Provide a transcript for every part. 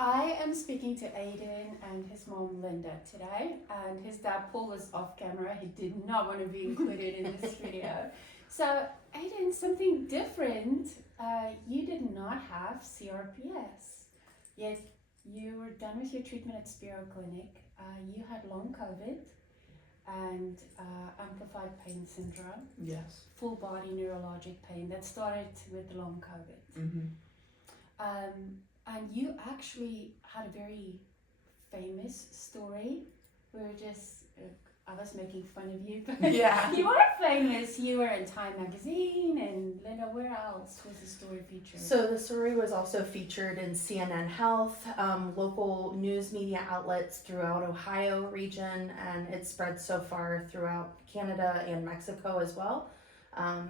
I am speaking to Aiden and his mom Linda today, and his dad Paul was off camera. He did not want to be included in this video. So, Aiden, something different. You did not have CRPS, yet you were done with your treatment at Spero Clinic. You had long COVID and Amplified Pain Syndrome. Yes. Full body neurologic pain that started with long COVID. And you actually had a very famous story. We were just, I was making fun of you, but Yeah. you were famous. You were in Time Magazine, and Linda, where else was the story featured? So the story was also featured in CNN Health, local news media outlets throughout Ohio region, and it spread so far throughout Canada and Mexico as well.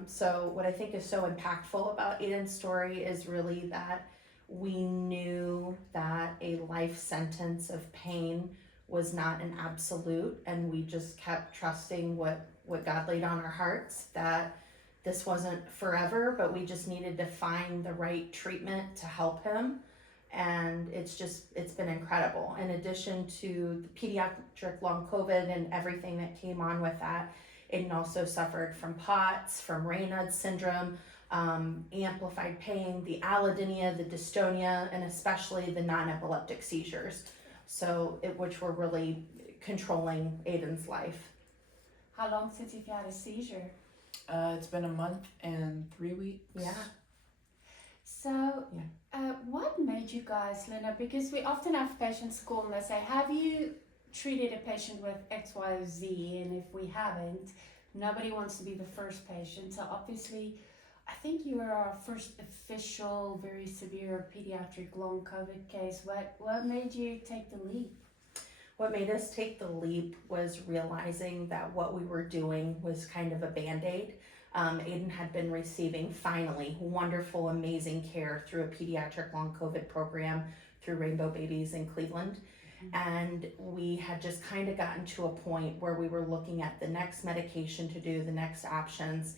So what I think is so impactful about Aiden's story is really that we knew that a life sentence of pain was not an absolute, and we just kept trusting what God laid on our hearts, that this wasn't forever, but we just needed to find the right treatment to help him. And it's been incredible. In addition to the pediatric long COVID and everything that came on with that, Aiden also suffered from POTS, from Raynaud's syndrome, amplified pain, the allodynia, the dystonia, and especially the non-epileptic seizures. So which were really controlling Aiden's life. How long since you've had a seizure? It's been a month and 3 weeks. Yeah. So, what made you guys, Linda? Because we often have patients call and they say, have you treated a patient with X, Y, or Z? And if we haven't, nobody wants to be the first patient. So obviously, I think you were our first official, very severe pediatric long COVID case. What made you take the leap? What made us take the leap was realizing that what we were doing was kind of a Band-Aid. Aiden had been receiving, finally, wonderful, amazing care through a pediatric long COVID program through Rainbow Babies in Cleveland. And we had just kind of gotten to a point where we were looking at the next medication to do, the next options,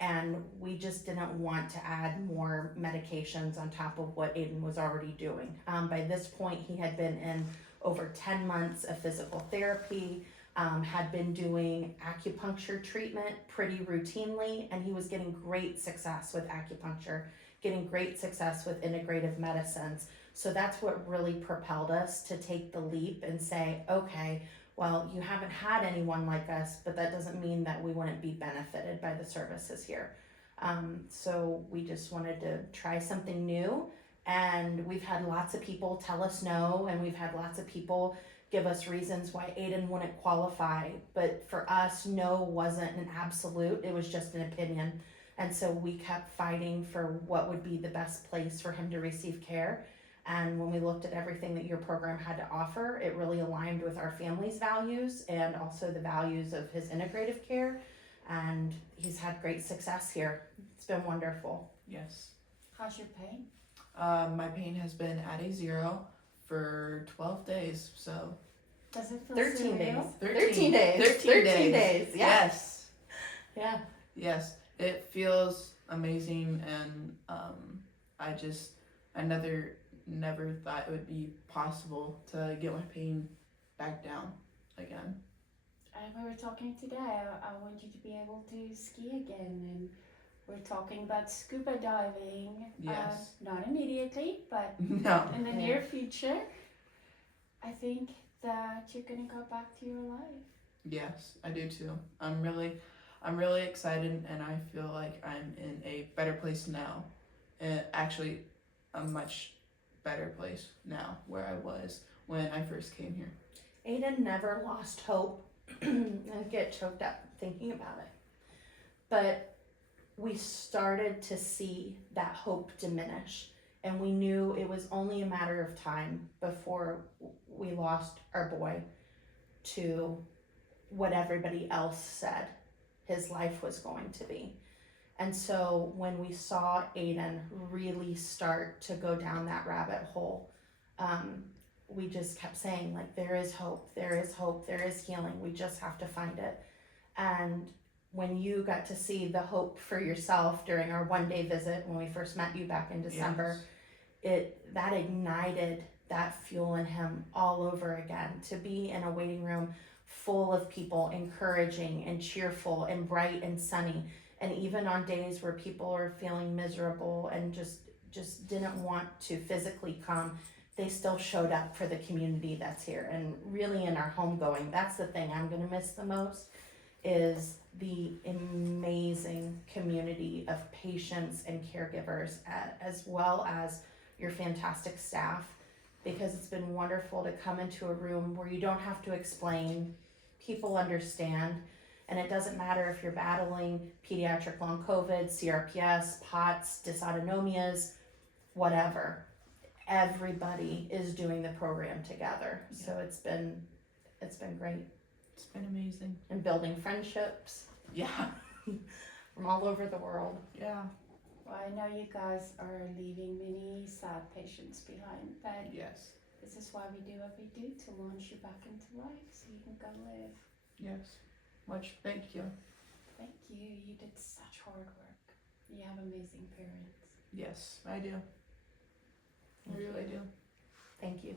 and we just didn't want to add more medications on top of what Aiden was already doing. By this point, he had been in over 10 months of physical therapy, had been doing acupuncture treatment pretty routinely, and he was getting great success with acupuncture, getting great success with integrative medicines. So that's what really propelled us to take the leap and say, okay, well, you haven't had anyone like us, but that doesn't mean that we wouldn't be benefited by the services here. So we just wanted to try something new, and we've had lots of people tell us no, and we've had lots of people give us reasons why Aiden wouldn't qualify, but for us, no wasn't an absolute, it was just an opinion. And so we kept fighting for what would be the best place for him to receive care. And when we looked at everything that your program had to offer, it really aligned with our family's values and also the values of his integrative care. And he's had great success here. It's been wonderful. Yes. How's your pain? My pain has been at a 0 for 12 days, so. Does it feel 13 days. surreal? 13 days. 13 days. Yeah. Yes. Yeah. Yes. It feels amazing, and I never thought it would be possible to get my pain back down again. And we were talking today, I want you to be able to ski again, and we're talking about scuba diving. Yes. Not immediately, but No. in the near future. I think that you're gonna go back to your life. Yes, I do too. I'm really excited, and I feel like I'm in a better place now. Actually, a much better place now where I was when I first came here. Aiden never lost hope. I get choked up thinking about it. But we started to see that hope diminish, and we knew it was only a matter of time before we lost our boy to what everybody else said his life was going to be. And so when we saw Aiden really start to go down that rabbit hole, we just kept saying, like, there is hope, there is hope, there is healing, we just have to find it. And when you got to see the hope for yourself during our one-day visit when we first met you back in December, Yes. that ignited that fuel in him all over again, to be in a waiting room full of people, encouraging and cheerful and bright and sunny. And even on days where people are feeling miserable and just didn't want to physically come, they still showed up for the community that's here. And really in our homegoing, that's the thing I'm gonna miss the most, is the amazing community of patients and caregivers, as well as your fantastic staff, because it's been wonderful to come into a room where you don't have to explain, people understand, and it doesn't matter if you're battling pediatric long COVID, CRPS, POTS, dysautonomias, whatever. Everybody is doing the program together. So it's been great. It's been amazing. And building friendships Yeah. from all over the world. Yeah. Well, I know you guys are leaving many sad patients behind, but Yes. this is why we do what we do, to launch you back into life so you can go live. Yes. Much thank you. Thank you. You did such hard work. You have amazing parents. Yes, I do. I really do. Thank you.